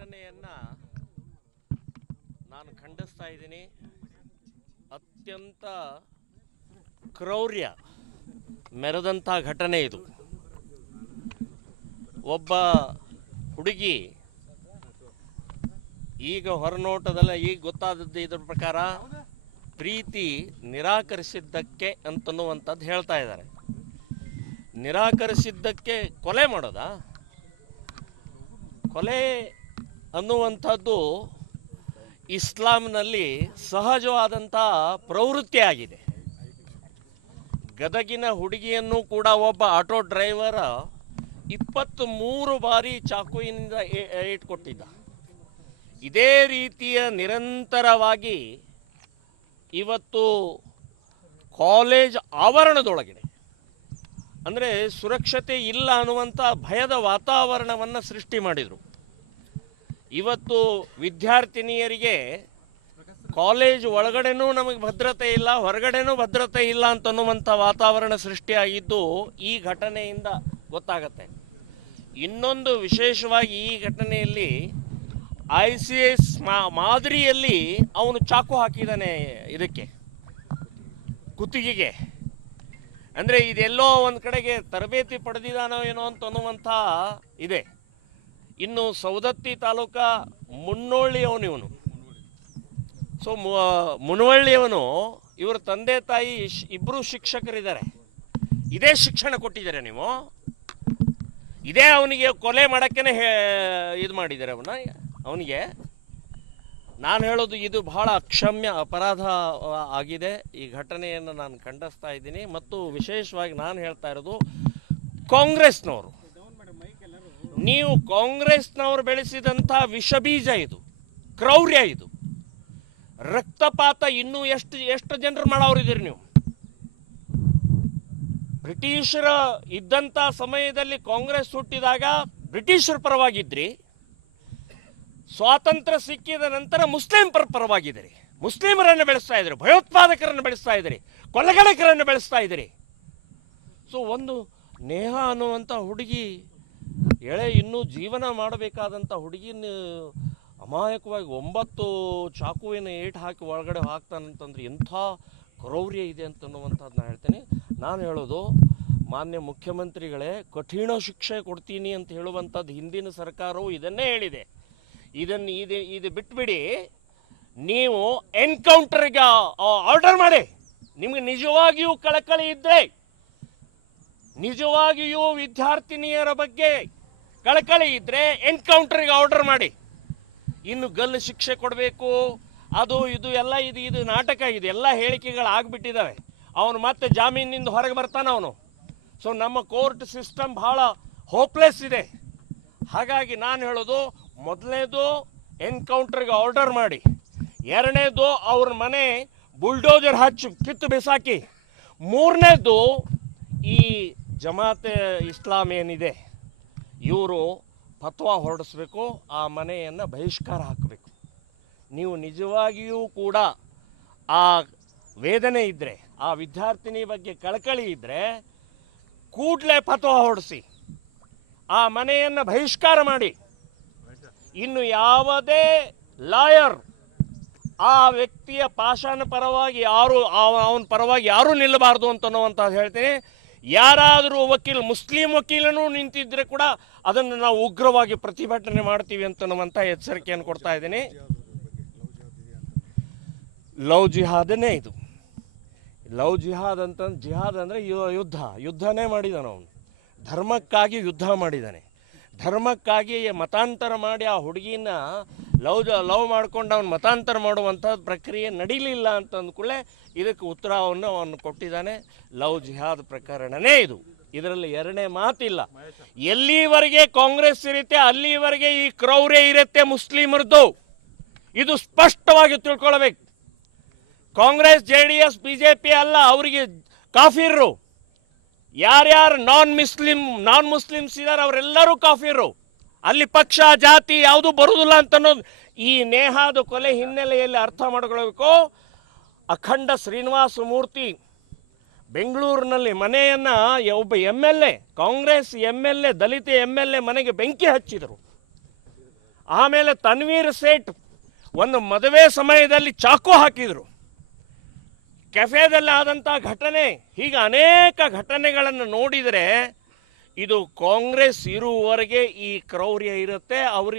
ಘಟನೆಯನ್ನು ನಾನು ಖಂಡಿಸ್ತಾ ಇದ್ದೀನಿ. ಅತ್ಯಂತ ಕ್ರೌರ್ಯ ಮೆರೆದಂಥ ಘಟನೆ ಇದು. ಒಬ್ಬ ಹುಡುಗಿ ಈಗ ಹೊರನೋಟದಲ್ಲ, ಈಗ ಗೊತ್ತಾದದ್ದು ಇದ್ರ ಪ್ರಕಾರ ಪ್ರೀತಿ ನಿರಾಕರಿಸಿದ್ದಕ್ಕೆ ಅಂತನ್ನುವಂಥದ್ದು ಹೇಳ್ತಾ ಇದ್ದಾರೆ. ನಿರಾಕರಿಸಿದ್ದಕ್ಕೆ ಕೊಲೆ ಮಾಡೋದಾ? ಕೊಲೆ ಅನ್ನುವಂಥದ್ದು ಇಸ್ಲಾಂನಲ್ಲಿ ಸಹಜವಾದಂಥ ಪ್ರವೃತ್ತಿ ಆಗಿದೆ. ಗದಗಿನ ಹುಡುಗಿಯನ್ನು ಕೂಡ ಒಬ್ಬ ಆಟೋ ಡ್ರೈವರ 23 ಬಾರಿ ಚಾಕುವಿನಿಂದ ಇಟ್ಕೊಟ್ಟಿದ್ದ. ಇದೇ ರೀತಿಯ ನಿರಂತರವಾಗಿ ಇವತ್ತು ಕಾಲೇಜ್ ಆವರಣದೊಳಗಡೆ ಅಂದರೆ ಸುರಕ್ಷತೆ ಇಲ್ಲ ಅನ್ನುವಂಥ ಭಯದ ವಾತಾವರಣವನ್ನು ಸೃಷ್ಟಿ ಮಾಡಿದರು. ಇವತ್ತು ವಿದ್ಯಾರ್ಥಿನಿಯರಿಗೆ ಕಾಲೇಜ್ ಒಳಗಡೆನೂ ನಮಗೆ ಭದ್ರತೆ ಇಲ್ಲ, ಹೊರಗಡೆನೂ ಭದ್ರತೆ ಇಲ್ಲ ಅಂತನ್ನುವಂಥ ವಾತಾವರಣ ಸೃಷ್ಟಿಯಾಗಿದ್ದು ಈ ಘಟನೆಯಿಂದ ಗೊತ್ತಾಗತ್ತೆ. ಇನ್ನೊಂದು ವಿಶೇಷವಾಗಿ ಈ ಘಟನೆಯಲ್ಲಿ ICS ಮಾದರಿಯಲ್ಲಿ ಅವನು ಚಾಕು ಹಾಕಿದ್ದಾನೆ ಇದಕ್ಕೆ ಕುತ್ತಿಗೆಗೆ. ಅಂದರೆ ಇದೆಲ್ಲೋ ಒಂದು ಕಡೆಗೆ ತರಬೇತಿ ಪಡೆದಿದ್ದಾನೋ ಏನೋ ಅಂತನ್ನುವಂಥ ಇದೆ. ಇನ್ನು ಸವದತ್ತಿ ತಾಲೂಕಾ ಮುನ್ನೋಳ್ಳಿಯವನು ಇವನು. ಸೊ ಮುನವಳ್ಳಿಯವನು, ಇವರ ತಂದೆ ತಾಯಿ ಇಬ್ಬರು ಶಿಕ್ಷಕರಿದ್ದಾರೆ. ಇದೇ ಶಿಕ್ಷಣ ಕೊಟ್ಟಿದ್ದಾರೆ ನೀವು, ಇದೇ ಅವನಿಗೆ ಕೊಲೆ ಮಾಡೋಕ್ಕೇ ಇದು ಮಾಡಿದ್ದಾರೆ ಅವನಿಗೆ. ನಾನು ಹೇಳೋದು ಇದು ಬಹಳ ಅಕ್ಷಮ್ಯ ಅಪರಾಧ ಆಗಿದೆ. ಈ ಘಟನೆಯನ್ನು ನಾನು ಖಂಡಿಸ್ತಾ ಇದ್ದೀನಿ. ಮತ್ತು ವಿಶೇಷವಾಗಿ ನಾನು ಹೇಳ್ತಾ ಇರೋದು ಕಾಂಗ್ರೆಸ್ನವರು, ನೀವು ಕಾಂಗ್ರೆಸ್ನವರು ಬೆಳೆಸಿದಂಥ ವಿಷಬೀಜ ಇದು, ಕ್ರೌರ್ಯ ಇದು, ರಕ್ತಪಾತ ಇನ್ನೂ ಎಷ್ಟು ಜನರು ಮಾಡೋರಿದ್ದೀರಿ ನೀವು. ಬ್ರಿಟಿಷರ ಇದ್ದಂಥ ಸಮಯದಲ್ಲಿ ಕಾಂಗ್ರೆಸ್ ಹುಟ್ಟಿದಾಗ ಬ್ರಿಟಿಷರ ಪರವಾಗಿದ್ರಿ, ಸ್ವಾತಂತ್ರ್ಯ ಸಿಕ್ಕಿದ ನಂತರ ಮುಸ್ಲಿಂ ಪರವಾಗಿದ್ದೀರಿ. ಮುಸ್ಲಿಮರನ್ನು ಬೆಳೆಸ್ತಾ ಇದ್ದೀರಿ, ಭಯೋತ್ಪಾದಕರನ್ನು ಬೆಳೆಸ್ತಾ ಇದ್ದೀರಿ, ಕೊಲೆಗಡಕರನ್ನು ಬೆಳೆಸ್ತಾ ಇದ್ದೀರಿ. ಸೊ ಒಂದು ನೇಹ ಅನ್ನುವಂಥ ಹುಡುಗಿ, ಇನ್ನೂ ಜೀವನ ಮಾಡಬೇಕಾದಂಥ ಹುಡುಗಿನ ಅಮಾಯಕವಾಗಿ 9 ಚಾಕುವಿನ ಏಟು ಹಾಕಿ ಒಳಗಡೆ ಹಾಕ್ತಾನಂತಂದ್ರೆ ಎಂಥ ಕ್ರೌರ್ಯ ಇದೆ ಅಂತನ್ನುವಂಥದ್ದು ನಾನು ಹೇಳ್ತೇನೆ. ನಾನು ಹೇಳೋದು, ಮಾನ್ಯ ಮುಖ್ಯಮಂತ್ರಿಗಳೇ, ಕಠಿಣ ಶಿಕ್ಷೆ ಕೊಡ್ತೀನಿ ಅಂತ ಹೇಳುವಂಥದ್ದು ಹಿಂದಿನ ಸರ್ಕಾರವು ಇದನ್ನೇ ಹೇಳಿದೆ. ಇದು ಬಿಟ್ಬಿಡಿ, ನೀವು ಎನ್ಕೌಂಟರ್ಗೆ ಆರ್ಡರ್ ಮಾಡಿ. ನಿಮಗೆ ನಿಜವಾಗಿಯೂ ಕಳಕಳಿ ಇದ್ದರೆ, ನಿಜವಾಗಿಯೂ ವಿದ್ಯಾರ್ಥಿನಿಯರ ಬಗ್ಗೆ ಕಳಕಳಿ ಇದ್ದರೆ ಎನ್ಕೌಂಟರ್ಗೆ ಆರ್ಡರ್ ಮಾಡಿ. ಇನ್ನು ಗಲ್ಲು ಶಿಕ್ಷೆ ಕೊಡಬೇಕು, ಅದು ಇದು ಎಲ್ಲ ಇದು ನಾಟಕ, ಇದು ಎಲ್ಲ ಹೇಳಿಕೆಗಳಾಗ್ಬಿಟ್ಟಿದ್ದಾವೆ. ಅವನು ಮತ್ತೆ ಜಾಮೀನಿಂದ ಹೊರಗೆ ಬರ್ತಾನೆ ಅವನು. ಸೊ ನಮ್ಮ ಕೋರ್ಟ್ ಸಿಸ್ಟಮ್ ಬಹಳ ಹೋಪ್ಲೆಸ್ ಇದೆ. ಹಾಗಾಗಿ ನಾನು ಹೇಳೋದು, ಮೊದಲನೇದು ಎನ್ಕೌಂಟರ್ಗೆ ಆರ್ಡರ್ ಮಾಡಿ, ಎರಡನೇದು ಅವ್ರ ಮನೆ ಬುಲ್ಡೋಜರ್ ಹಚ್ಚಿ ಕಿತ್ತು ಬಿಸಾಕಿ, ಮೂರನೇದು ಈ ಜಮಾತೆ ಇಸ್ಲಾಂ ಏನಿದೆ ಇವರು ಫತ್ವಾ ಹೊರಡಿಸ್ಬೇಕು, ಆ ಮನೆಯನ್ನು ಬಹಿಷ್ಕಾರ ಹಾಕಬೇಕು. ನೀವು ನಿಜವಾಗಿಯೂ ಕೂಡ ಆ ವೇದನೆ ಇದ್ದರೆ, ಆ ವಿದ್ಯಾರ್ಥಿನಿ ಬಗ್ಗೆ ಕಳಕಳಿ ಇದ್ದರೆ ಕೂಡಲೇ ಫತ್ವಾ ಹೊರಡಿಸಿ, ಆ ಮನೆಯನ್ನು ಬಹಿಷ್ಕಾರ ಮಾಡಿ. ಇನ್ನು ಯಾವುದೇ ಲಾಯರ್ ಆ ವ್ಯಕ್ತಿಯ ಪಾಷಾಣ ಪರವಾಗಿ ಅವನ ಪರವಾಗಿ ಯಾರೂ ನಿಲ್ಲಬಾರ್ದು ಅಂತನ್ನುವಂಥದ್ದು ಹೇಳ್ತೀನಿ. ಯಾರಾದರೂ ಮುಸ್ಲಿಂ ವಕೀಲನೂ ನಿಂತಿದ್ರೆ ಕೂಡ ಅದನ್ನು ನಾವು ಉಗ್ರವಾಗಿ ಪ್ರತಿಭಟನೆ ಮಾಡ್ತೀವಿ ಅಂತನ್ನುವಂಥ ಎಚ್ಚರಿಕೆಯನ್ನು ಕೊಡ್ತಾ ಇದ್ದೀನಿ. ಲವ್ ಜಿಹಾದನೇ ಇದು. ಲವ್ ಜಿಹಾದ್ ಜಿಹಾದ್ ಅಂದರೆ ಯುದ್ಧನೇ ಮಾಡಿದಾನೆ ಅವನು. ಧರ್ಮಕ್ಕಾಗಿ ಯುದ್ಧ ಮಾಡಿದ್ದಾನೆ. ಧರ್ಮಕ್ಕಾಗಿ ಮತಾಂತರ ಮಾಡಿ ಆ ಹುಡುಗಿನ ಲವ್ ಮಾಡ್ಕೊಂಡು ಅವನು ಮತಾಂತರ ಮಾಡುವಂಥ ಪ್ರಕ್ರಿಯೆ ನಡೀಲಿಲ್ಲ ಅಂತ ಅಂದ್ಕೂಡಲೇ ಇದಕ್ಕೆ ಉತ್ತರವನ್ನು ಅವನು ಕೊಟ್ಟಿದ್ದಾನೆ. ಲವ್ ಜಿಹಾದ್ ಪ್ರಕರಣನೇ ಇದು, ಇದರಲ್ಲಿ ಎರಡನೇ ಮಾತಿಲ್ಲ. ಎಲ್ಲಿವರೆಗೆ ಕಾಂಗ್ರೆಸ್ ಇರುತ್ತೆ ಅಲ್ಲಿವರೆಗೆ ಈ ಕ್ರೌರ್ಯ ಇರುತ್ತೆ ಮುಸ್ಲಿಮರದ್ದು. ಇದು ಸ್ಪಷ್ಟವಾಗಿ ತಿಳ್ಕೊಳ್ಬೇಕು. ಕಾಂಗ್ರೆಸ್, JDS, BJP ಅಲ್ಲ, ಅವರಿಗೆ ಕಾಫಿರ್ರು. ಯಾರ್ಯಾರು ನಾನ್ ಮುಸ್ಲಿಮ್ಸ್ ಇದ್ದಾರೆ ಅವರೆಲ್ಲರೂ ಕಾಫಿರು. ಅಲ್ಲಿ ಪಕ್ಷ ಜಾತಿ ಯಾವುದು ಬರುವುದಿಲ್ಲ ಅಂತ ಅನ್ನೋದು ಈ ನೇಹಾದ ಕೊಲೆ ಹಿನ್ನೆಲೆಯಲ್ಲಿ ಅರ್ಥ ಮಾಡ್ಕೊಳ್ಬೇಕು. ಅಖಂಡ ಶ್ರೀನಿವಾಸ ಮೂರ್ತಿ ಬೆಂಗಳೂರಿನಲ್ಲಿ ಮನೆಯನ್ನು ಒಬ್ಬ MLA, ಕಾಂಗ್ರೆಸ್ MLA, ದಲಿತ MLA ಮನೆಗೆ ಬೆಂಕಿ ಹಚ್ಚಿದರು. ಆಮೇಲೆ ತನ್ವೀರ್ ಸೇಠ್ ಒಂದು ಮದುವೆ ಸಮಯದಲ್ಲಿ ಚಾಕು ಹಾಕಿದರು. ಕೆಫೆದಲ್ಲಿ ಆದಂಥ ಘಟನೆ, ಹೀಗೆ ಅನೇಕ ಘಟನೆಗಳನ್ನು ನೋಡಿದರೆ ಇದು ಕಾಂಗ್ರೆಸ್ ಇರುವವರೆಗೆ ಈ ಕ್ರೌರ್ಯ ಇರುತ್ತೆ. ಅವರಿಂದ